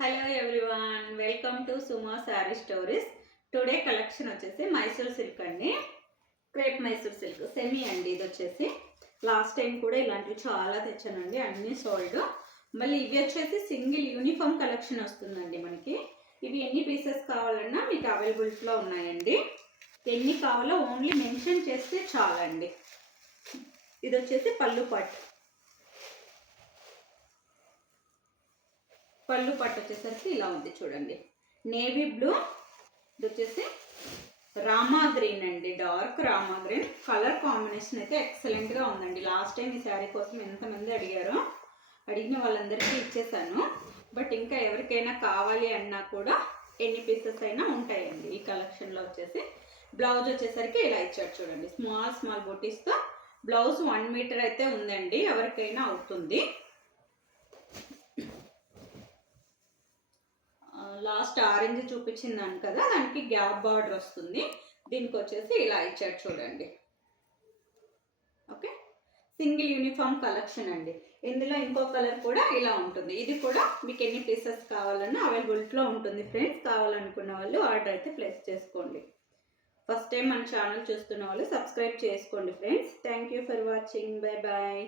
Hello everyone, welcome to Suma sari stories. Today collection వచ్చేసి Mysore silk అండి. Crepe Mysore silk semi అండి. ఇది వచ్చేసి లాస్ట్ టైం కూడా ఇలాంటివి చాలా తెచ్చానండి, అన్నీ సోల్డ్. మళ్ళీ ఇవి వచ్చేసి సింగిల్ యూనిఫామ్ కలెక్షన్ వస్తుందండి మనకి. ఇవి ఎన్ని పీసెస్ కావాలన్నా మీకు అవైలబిలిటీలో ఉన్నాయండి. ఎన్ని కావాలో ఓన్లీ మెన్షన్ చేస్తే చాలండి. ఇది వచ్చేసి పళ్ళు పట్టు వచ్చేసరికి ఇలా ఉంది చూడండి. నేవీ బ్లూ, ఇది వచ్చేసి రామా గ్రీన్ అండి, dark Rama green. Colour combination అయితే ఎక్సలెంట్గా ఉందండి. లాస్ట్ టైం ఈ శారీ కోసం ఎంతమంది అడిగారో, అడిగిన వాళ్ళందరికీ ఇచ్చేసాను. బట్ ఇంకా ఎవరికైనా కావాలి అన్నా కూడా ఎన్ని పీసెస్ అయినా ఉంటాయండి ఈ కలెక్షన్లో. వచ్చేసి బ్లౌజ్ వచ్చేసరికి ఇలా ఇచ్చాడు చూడండి. స్మాల్ బూటీస్తో బ్లౌజ్ 1 మీటర్ అయితే ఉందండి, ఎవరికైనా అవుతుంది. లాస్ట్ ఆరెంజ్ చూపించిందాను కదా, దానికి గ్యాప్ బార్డర్ వస్తుంది. దీనికి వచ్చేసి ఇలా ఇచ్చాడు చూడండి. ఓకే, సింగిల్ యూనిఫామ్ కలెక్షన్ అండి. ఇందులో ఇంకో కలర్ కూడా ఇలా ఉంటుంది. ఇది కూడా మీకు ఎన్ని పీసెస్ కావాలన్నా అవైలబిలిటీలో ఉంటుంది ఫ్రెండ్స్. కావాలనుకున్న వాళ్ళు ఆర్డర్ అయితే ప్లేస్ చేసుకోండి. ఫస్ట్ టైం మన ఛానల్ చూస్తున్న వాళ్ళు సబ్స్క్రైబ్ చేసుకోండి friends. Thank you for watching. Bye bye.